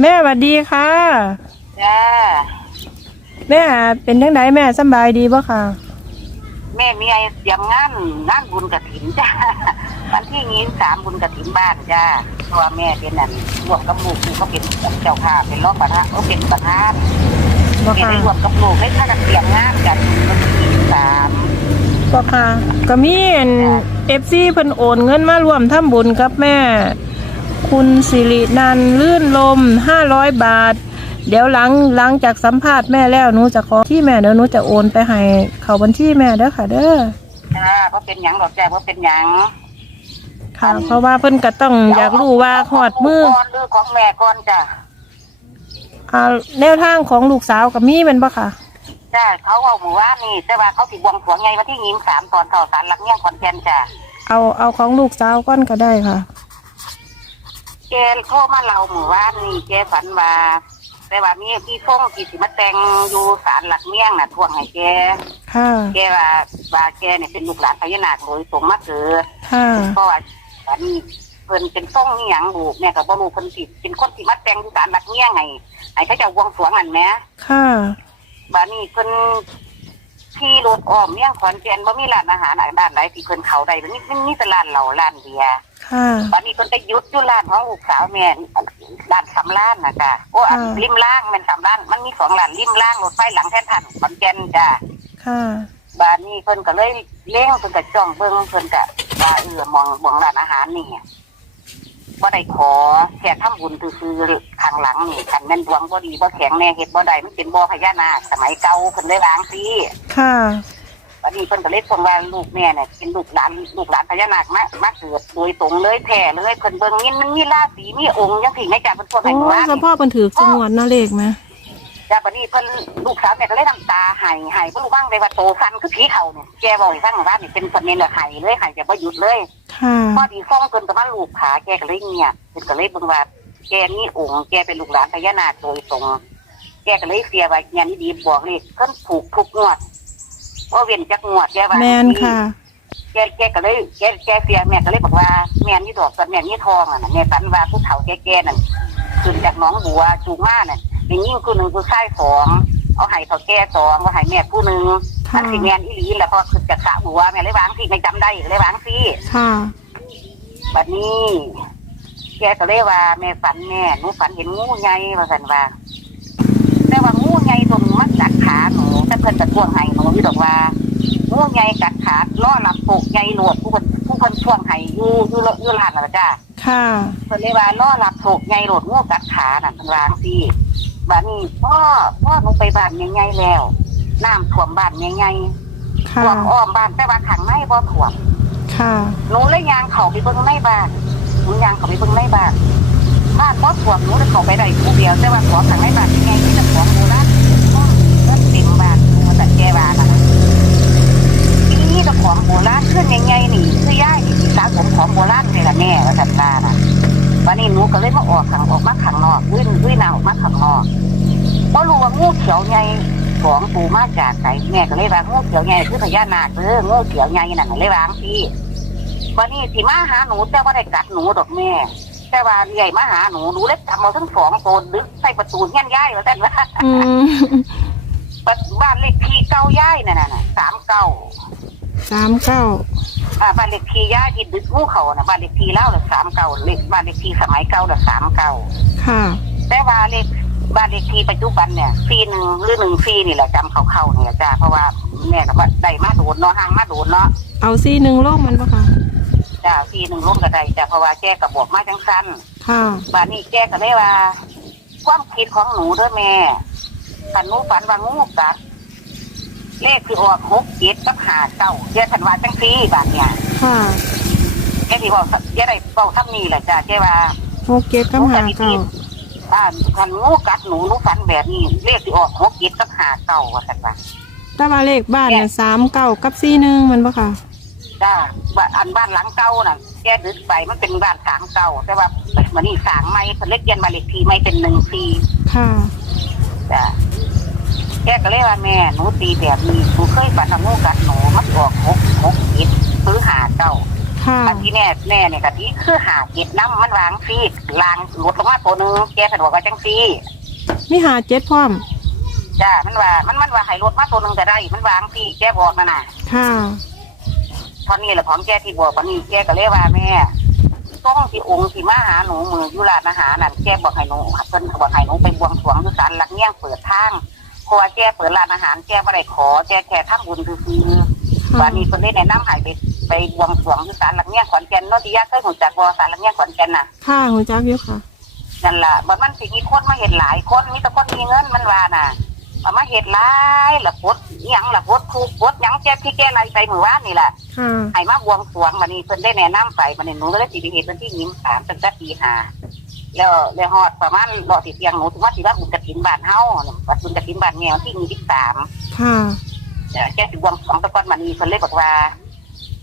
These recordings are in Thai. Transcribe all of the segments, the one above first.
แม่สวัสดีค่ะ จ้า แม่เป็นจังไดแม่สำบายดีบ่ค่ะ แม่มีไอ้เตรียมงานงานบุญกระถินจ้า วันที่งี้สามบุญกระถินบ้านจ้าเพราะว่าแม่เป็นนั่นรวมกับลูกคือเขาเป็นเจ้าภาพเป็นรองประธานเขาเป็นประธานบ่แม่ค่ะได้รวมกับลูกได้ค่ากันเตรียมงานกันวันที่สามบ่ค่ะ ก็มีเอฟซีเพิ่นโอนเงินมารวมทำบุญกับแม่ คุณสิรินันท์ลื่นลม 500 บาท เดี๋ยวหลังหลังจากสัมภาษณ์แม่แล้วหนูจะขอที่แม่เดี๋ยวหนูจะโอนไปให้เข้าบัญชีแม่เด้อค่ะ เด้อจ้าเพราะเป็นหยังดอกจ้าเพราะเป็นหยังค่ะ เพราะว่าเพิ่นก็ต้องอยากรู้ว่าหอดมือ ก่อนหรือของแม่ก่อนจ้าอ่าแนวทางของลูกสาวกับมีแมันบ่ค่ะ จ้าเขาเอาหมู่ว่านี่แต่ว่าเขาสิบวงสรวงไงวันที่งี้สามตอนเข่าสารหลักเมี่ยงขอนแก่นจ้าเอาเอาของลูกสาวก้อนก็ได้ค่ะ แกโทรมาเราหมู่ว่านนี่แกฝันว่าแต่ว่ามีพี่ฟงที่สิมาแต่งอยู่ศาลหลักเมี่ยงน่ะทวงให้แกค่ะ แกว่าว่าแกเนี่ยเป็นลูกหลานพญานาคโดยสงมาเกิดค่ะ เพราะว่าอันนี้เพิ่นเป็นฟงนี่หยังลูกเนี่ยก็บ่รู้เพิ่นสิเป็นคนที่มาแต่งอยู่ศาลหลักเมี่ยงให้ให้เขาเจ้าบวงสรวงนั่นแหม ค่ะ บาดนี้เพิ่น ขี่รถอ้อมเมี่ยงขอนแก่นบ่มีร้านอาหารด้านใดที่เพิ่นเข้าได้มันมีมันมีแต่ร้านเหล้าร้านเบียร์ค่ะตอนนี้เพิ่นก็หยุดอยู่ร้านของลูกสาวแม่ร้านสำล้านนะจ้ะโอ้อันอ่าริมล่างแมันสำล้านมันมีสองร้านริมล่างรถไฟหลังแท่นทันขอนแก่นจ้ะค่ะบ้านนี้เพิ่นก็เลยเลี้ยงเพิ่นก็จ้องเบิ่งเพิ่นก็ว่าเออมองมองร้านอาหารนี่ บ่ได้ขอแค่ทำบุญซื่อๆข้างหลังนี่คันแม่นดวงบ่ดีบ่แข็งแน่เฮ็ดบ่ได้มันเป็นบ่อพญานาคสมัยเก่าเพิ่นเลยวางสิค่ะวันนี้เพิ่นก็เลยส่งว่าลูกแม่เนี่ยเป็นลูกหลานลูกหลานพญานาคมามาเกิดโดยตรงเลยแท้เลยเพิ่นเบิ่งนี่มันมีราศีมีองค์จังซี่แม่จ้ะเพิ่นพวกโอ้ให้ว่าสพ่อเพิ่นถือสงวนเนาะเลขไห มจ้ะบัดนี้เพิ่นลูกสาวแม่ก็เลยน้ำตาไหายหายบ่รู้บ้างเลยว่าโตซันคือผีเขาเนี่ยแกบอกให้ฟังว่านี่เป็นคนเน้นว่าไหายเลยไหายจะบ่หยุดเลยค่ะพอดีฟ้องเพิ่นก็มาลูกขาแกก็เลยเงียบเพิ่นก็เลยเบิ่งว่าแกนี่องค์แกเป็นลูกหลานพญานาคโดยตรงแกก็เลยเสียว่าอย่างนี้ดีบอกเลยเพิ่นผูกทุกงวดว่าเว้นจักงวดแกว่าแมนค่ะ แกแกก็เลยแกแกเสียแม่ก็เลยบอกว่าแม่นี่ดอกกับแม่นี่ทองอะนะแม่ฝันว่าผู้เฒ่าแก่ๆนั่นขึ้นจากหน้องบัวจูงมาน่ะ เป็นยิ่งผู้หนึ่งผู้ชายสองเอาให้เขาแก่สองเอาให้แม่ผู้หนึ่งค่ะอันที่แม่นอีหลีแหละเพราะขึ้นจากสระบัวแม่เลยวางสิไม่จำได้เลยวางสิค่ะ บัดนี้ แกก็เลยว่าแม่ฝันแม่หนูฝันเห็นงูใหญ่ว่าสันว่าแต่ว่างูใหญ่ตรงมันกัดขาหนูแต่เพิ่นตะทวงให้หนูที่บอกว่างูใหญ่กัดขาล่อหลับปกใหญ่หลวดผู้คนผู้คนทวงให้อยู่อยู่อยู่ร้านน่ะจ้าค่ะ เพิ่นเลยว่าล่อหลับปกใหญ่หลวดงูกัดขาน่ะเพิ่นวาจังซี่ บ้านนี้พ่อพ่อหนูไปบ้านใหญ่ๆแล้วน้ำท่วมบ้านใหญ่ๆค่ะท่วมอ้อมบ้านแต่ว่าข้างในบ่ท่วมค่ะหนูเลยยางเขาไปเบิ่งในบ้านหนูยางเขาไปเบิ่งในบ้านบ้านบ่ท่วมหนูเลยเขาไปได้ผู้เดียวแต่ว่าของข้างในบ้านยังไงที่จะของโบราณเริ่มเต็มบ้านหนูแต่แกบ้านน่ะทีนี้เจ้าของโบราณขึ้นยังไงนี่คือย่ายนี่สาผมของโบราณนี่ละแม่ว่าจัดการน่ะ วันนี้หนูก็เลยมาออกข้างออกมาข้างนอกวิ่งวิ่งหน้าออกมาข้างนอกเพราะรู้ว่างูเขียวใหญ่ของปูมาจากไหนแม่ก็เลยว่างูเขียวใหญ่คือพญานาคเอองูเขียวใหญ่นั่นน่ะเลยวาจังที่วันนี้สิมาหาหนูแต่ว่าได้กัดหนูดอกแม่แต่ว่าใหญ่มาหาหนูหนูได้จับเราทั้งสองตัวดึกใส่ประตูเงี้ยนย่ายแล้วแต่ว่าอืมบ้านเลขที่เก้าย่ายน่ะน่ะสามเก้าสามเก้า อ่าบ้านเลขที่ย่ายที่ดึกงูเขาน่ะบ้านเลขที่เล่าละสามเก้าเลขบ้านเลขที่สมัยเก้าละสามเก้าค่ะ แต่ว่าเลขบ้านเลขที่ปัจจุบันเนี่ยฟีหนึ่งหรือหนึ่งฟีนี่แหละจำเขาเข้านี่แหละจ้าเพราะว่าแม่กับว่าได้มาโดนเนาะห่างมาโดนเนาะเอาซีหนึ่งโลกมันปะคะจ้าฟีหนึ่งร่วมกับใดจ้าเพราะว่าแจ้กับบอกมาจังสั้นค่ะบ้านนี้แกก็เลยว่า ความคิดของหนูเด้อแม่ฝันหนูฝันว่างูกัด เลขคือออกหกเจ็ดกับหาเก้าเจ้าฉันว่าจังซี่บาดเนี่ยค่ะแกที่บอกแกได้เป้าทับนี้แหละจ้าแกว่าโอเกตกับหาเก้าอ่าคันงูกัดหนูหนูฝันแบบนี้เลขที่ออกหกเจ็ดกับหาเก้าว่าสันว่าแต่ว่าเลขบ้านเนี่ยสามเก้ากับซีหนึ่งมันปะคะจ้าบ้านอันบ้านหลังเก่าน่ะแกดึกไปมันเป็นบ้านสางเก่า แต่ว่ามันนี่สางไม่เพิ่นเล็กเย็นมาเลขที่ไม่เป็นหนึ่งสี่ค่ะจ้ะ แกก็เลยว่าแม่หนูตีแบบนี้หนูเคยฝันว่างูกัดหนูมันออกหกหกเจ็ดหรือหาเก้าค่ะอาทิตย์แม่แม่เนี่ยกะที่คือหาเก็บน้ำมันวางซีดลางหลุดลงมาตัวหนึงแกสะดวกว่าจังซีมีหาเจ็ดพร้อม จ้ามันว่ามันมันว่าให้รถมาตัวหนึงก็ได้มันวางซีแกบอกนั่นน่ะ ค่ะ ตอนนี้แหละของแกที่บอกวันนี้แกก็เลยว่าแม่ต้องที่องค์ที่มาหาหนูมืออยุราชอาหารนั่นแกบอกให้หนูเพิ่นบอกให้หนูไปบวงสรวงอยุสารหลักเงี้ยงเปิดทางเพ ราะว่าแกเปิดร้านอาหารแกไม่ได้ขอแกแค่ทั้งบุญคือค่ะวันนี้เพิ่นได้แนะนำให้ไปไปบวงสรวงอยุสารหลักเงี้ยงขอนแก่นโนติยาเคยหูจักบ่สารหลักเงี้ยงขอนแก่นน่ะค่ะหูจักอยู่ค่ะ นั่นล่ะบ่มันสิมีคนมาเห็นหลายคนมีแต่คนมีเงินมันว่าน่ะเอามาเห็นหลายละปดอิหยังละปดครูปดหยังแกที่แกไล่ไปมื้อวานนี่ล่ะค่ะ ให้มาบวงสรวงมันนี่เพิ่นได้แนะนำไปมันนี่หนูก็เลยสิไปเห็นวันที่ยิ้มสามตั้งแต่ปีห้า แล้วแล้วฮอดประมาณรอสิเที่ยงหนูถึงว่าสิว่าบุญกฐินบ้านเฮาน่ะวัดบุญกฐินบ้านแมวที่มีที่สามค่ะแกสิบวงสรวงแตะกอนมันนี่เพิ่นเลยบอกว่า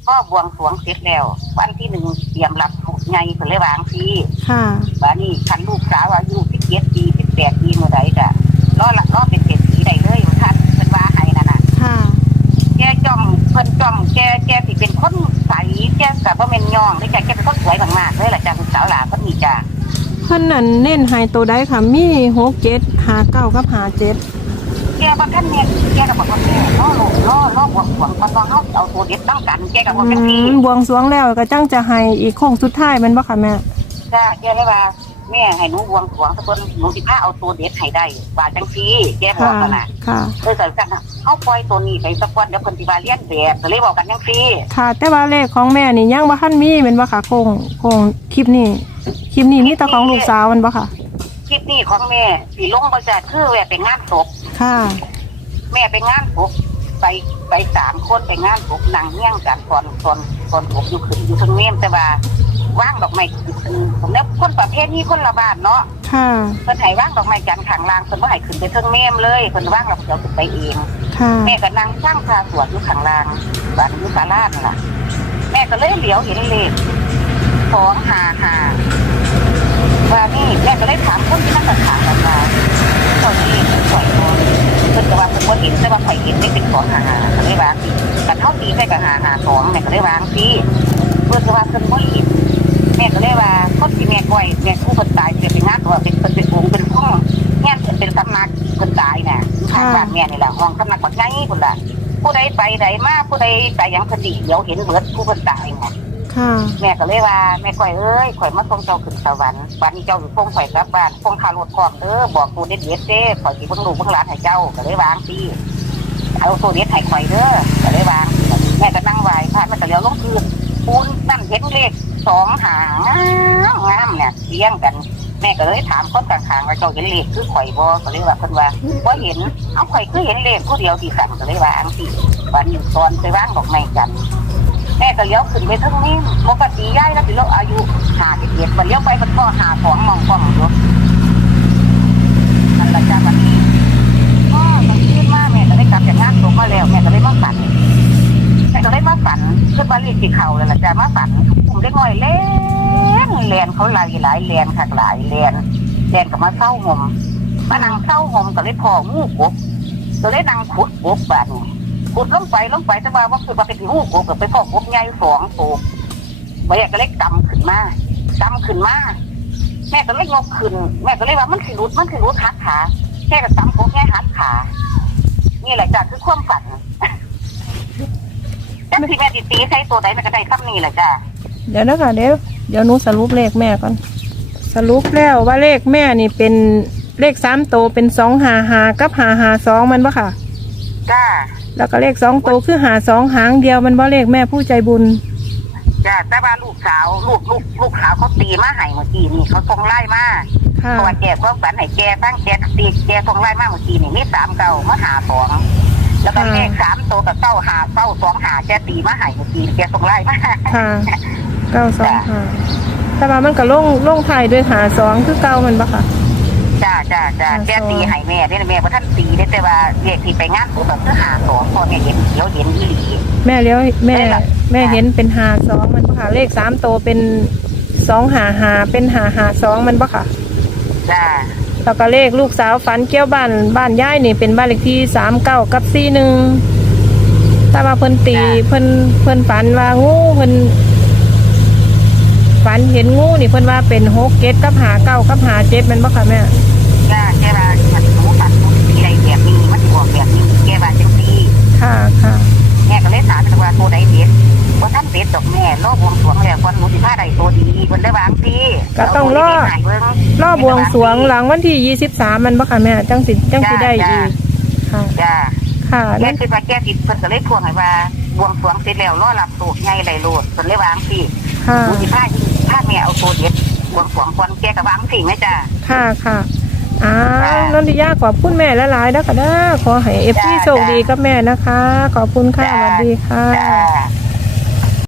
พ่อบวงสรวงเสร็จแล้ววันที่หนึ่งเตรียมรับผู้ใหญ่เพิ่นเลยวาจั่งซีค่ะว่านี่คันลูกสาวอายุ17ปี18ปีเมื่อใดก็รอละรอเป็นเศรษฐีได้เลยท่านเพิ่นว่าให้นั่นน่ะค่ะแกจ้องเพิ่นจ้องแกแกสิเป็นคนใสแกกับว่าเป็นย่องหรือแกแกเป็นคนสวยมากๆเลยล่ะจ้ะคุณสาวหลาเพิ่นนี่จ้ะ เพิ่นนั่นเน้นให้ตัวใดค่ะมีหกเจ็ดหาเก้ากับหาเจ็ดแกบ่ทันเนี่ยแกก็บอกว่าแม่ล้อโลกล้อล้อบวงสรวงมันว่าเฮาสิเอาตัวเด็ดต้องกันแกก็บอกจังซี่บวงสรวงแล้วก็จังจะให้อีกโค้งสุดท้ายแมันบ่ค่ะแม่จ้ะแกเลยว่าแม่ให้หนูบวงสรวงสักคนหนูสิพาเอาตัวเด็ดให้ได้ว่าจังซี่แกบอค่ะกกันน่ะค่ะเออก็กันน่ะเฮาปล่อยตัวนี้ไปสักวันเดี๋ยวเพิ่นสิว่าเลียนแบบก็เลยบอกกันจังซี่ค่ะ แต่ว่าเลขของแม่นี่ยังบ่ทันมีแม่นบ่ค่ะโค้งโค้งคลิปนี้ คลิปนี้มีแต่ของลูกสาวแมันบ่ค่ะ คลิปนี้ของแม่สิลงบ่จ้ะคือแม่ไปงานศพค่ะ แม่ไปงานศพไปไปสามคนไปงานศพนั่งเงี้ยงกันตอนตอนตอนศพอยู่ขึ้นอยู่ทางเมมแต่ว่าว่างดอกไม้ขึ้นผมแล้วคนประเภทนี้คนละบ้านเนาะค่ะ เพิ่นให้ว่างดอกไม้จันทร์ข้างล่างเพิ่นบ่ให้ขึ้นไปเทางเมมเลยเพิ่นว่างเราเดี๋ยวขึ้นไปเอง ค่ะ แม่ก็นั่งช่างพาสวดอยู่ข้างล่างบ้านอยู่ศาลานั่นล่ะ แม่ก็เลยเหลียวเห็นเลข สองหาหาว่านี่แม่ก็เลยถามคนที่นั่งข้างๆกันว่าคนนี้ปล่อยนอนเพิ่นก็ว่าเพิ่นเห็นแต่ว่าข่อยเห็นได้เป็นสองหาหาก็เลยวางสิกันเท่าตีใส่กับหาหาสองแม่ก็เลยวางสิเพิ่นก็ว่าเพิ่นบ่เห็นแม่ก็เลยว่าคนที่แม่ปล่อยแม่ผู้เพิ่นตายจะเป็นงานตัวเป็นเพิ่นเป็นองค์เป็นห้องแง่เพิ่นเป็นสำนักเพิ่นตายน่ะทางบ้านแม่นี่แหละห้องสำนักบักใหญ่พุ่นละผู้ใดไปใดมาผู้ใดไปยังคดีเดี๋ยวเห็นเบิดผู้คนตายไง ค่ะแม่ก็เลยว่าแม่ก่อยเอ้ยข่อยมาส่งเจ้าขึ้นสวรรค์วันนี้เจ้าอยู่ส่งข่อยกลับบ้านส่งขารถความเด้อบอกตัวเด็ดเด็ดเด้ข่อยสิเบิ่งลูกเบิ่งหลานให้เจ้าก็เลยวางสิเอาตัวเด็ดให้ข่อยเด้อก็เลยวางแม่ก็นั่งไหวพระแม่ก็เลี้ยวลงคืนปูนนั่นเห็นเลขสองหางงามเนี่ยเลี้ยงกัน แม่ก็เลยถามคนต่างๆว่าเจ้าเห็นเลขคือข่อยบ่ก็เลยว่าเพิ่นว่าบ่เห็นเอาข่อยคือเห็นเลขผู้เดียวที่สั่งก็เลยว่าอังสิวันนี้ตอนไปว่างดอกไม้จัน แม่ก็เลี้ยวขึ้นไปทั้งนี้ปกติย่ายแล้วถึงเราอายุหาเกียรมันเลี้ยวไปมันก็หาของมองกล้องอยู่นั่นแหละจ้าวันนี้ก็มันขึ้นมาแม่ก็ได้กลับจากงานตกมาแล้วแม่ก็ได้มาฝันแม่ก็ได้มาฝันขึ้นมาเรียกกี่เข่าเลยล่ะจ้ามาฝันผมได้ง่อยเล่นเลียนเขาหลายหลายเลียนค่ะหลายเลียนเลียนกับมาเศร้าหมมานั่งเศร้าหมก็เลยพองูกบก็เลยนั่งขุดกบแบบนี้ ดลงไปลงไปแต่ว่าว่าคือว่าเป็นหูกบกับไปพอกกบใหญ่สองตัวใบก็เล็กดำขึ้นมาดำขึ้นมาแม่ก็เลยงกขึ้น แม่ก็เลยว่ามันสิรุดมันสิรุดหักขาแค่กับดำกบแค่หักขา นี่แหละจ้ะคือความฝันแต่ที่แม่ติตีใช้ตัวใดมันก็ได้ซ้ำนี่แหละจ้ะเดี๋ยวนะคะเดี๋ยวเดี๋ยวหนูสรุปเลขแม่ก่อนสรุปแล้วว่าเลขแม่นี่เป็นเลขสามโตวเป็นสองหาหากับหาหาสองมันบ่ค่ะ จ้า แล้วก็เลขสองโตวคือหาสองหางเดียวมันบ่เลขแม่ผู้ใจบุญจ้าแต่ว่าลูกสาวลูกลูกลูกสาวเขาตีมาให้เมื่อกี้นี่เขาส่งไล่มาค่ะเพราะว่าแกก็ฝันให้แกตั้งแกตีแกส่งไล่มาเมื่อกี้นี่มีสามเก่ามาหาสองแล้วก็เลขสามตัวกับเก้าหาเก้าสองหาแกตีมาใหายเมื่อกี้แกส่งไล่มาค่ะเก้าสองหาแต่ว่ามันก็ลงลงไทายด้วยหาสองคือเก้ามันบ่ค่ะ จ้าจ้าจ้าหาสองแกตีให้แม่เนี่ยแม่ว่าท่านตีได้แต่ว่าเลขที่ไปงานตัวแบบคือหาสองพอแม่เห็นเขียวเห็นอีหลี แม่เลี้ยวแม่ได้ละแม่เห็นเป็นหาสองมันบ่ค่ะเลขสามโตวเป็นสองหาหาเป็นหาหาสองมันบ่ค่ะจ้าแล้วก็เลขลูกสาวฝันเกี่ยวบ้านบ้านย่ายนี่เป็นบ้านเลขที่สามเก้ากับสี่หนึ่งแต่ว่าเพิ่นตีเพิ่นเพิ่นฝันว่างูเพิ่น ฝันเห็นงูนี่เพิ่นว่าเป็นหกเจ็ดกับหาเก้ากับหาเจ็ดแมันบ่ค่ะแม่จ้าแกว่ามันหนูฝันหนูมีอะไรแบบนี้มันสิบอกแบบนี้แกว่าจังซี่ค่ะค่ะแม่ก็เลยถามว่าตัวใดเด็ดว่าท่านเด็ดดอกแม่รอบบวงสรวงแล้วก่อนหนูสิพาใดตัวดีเพิ่นได้วางสิก็ต้องรอรอบบวงสรวงหลังวันที่ยี่สิบสามมันบ่ค่ะแม่จังสิจังสิได้อีกค่ะจ้าค่ะแม่นั่นคือว่าแก้ผิดเพิ่นก็เลยทวงให้ว่าบวงสรวงเสร็จแล้วรอรับสูตรใหญ่ได้โลดเพิ่นเลยวางสิค่ะหนูสิพา พาแม่เอาตัวเด็ดบวงสรวงก่อนแกก็วางสิแม่จ้าค่ะค่ะอ้าจ้าวนนทิยาขอบคุณแม่หลายๆแล้วก็เด้อขอให้เอฟซีจ้า โชคดีกับแม่นะคะ ขอบคุณค่ะสจ้าวัสดีค่ะ จ้า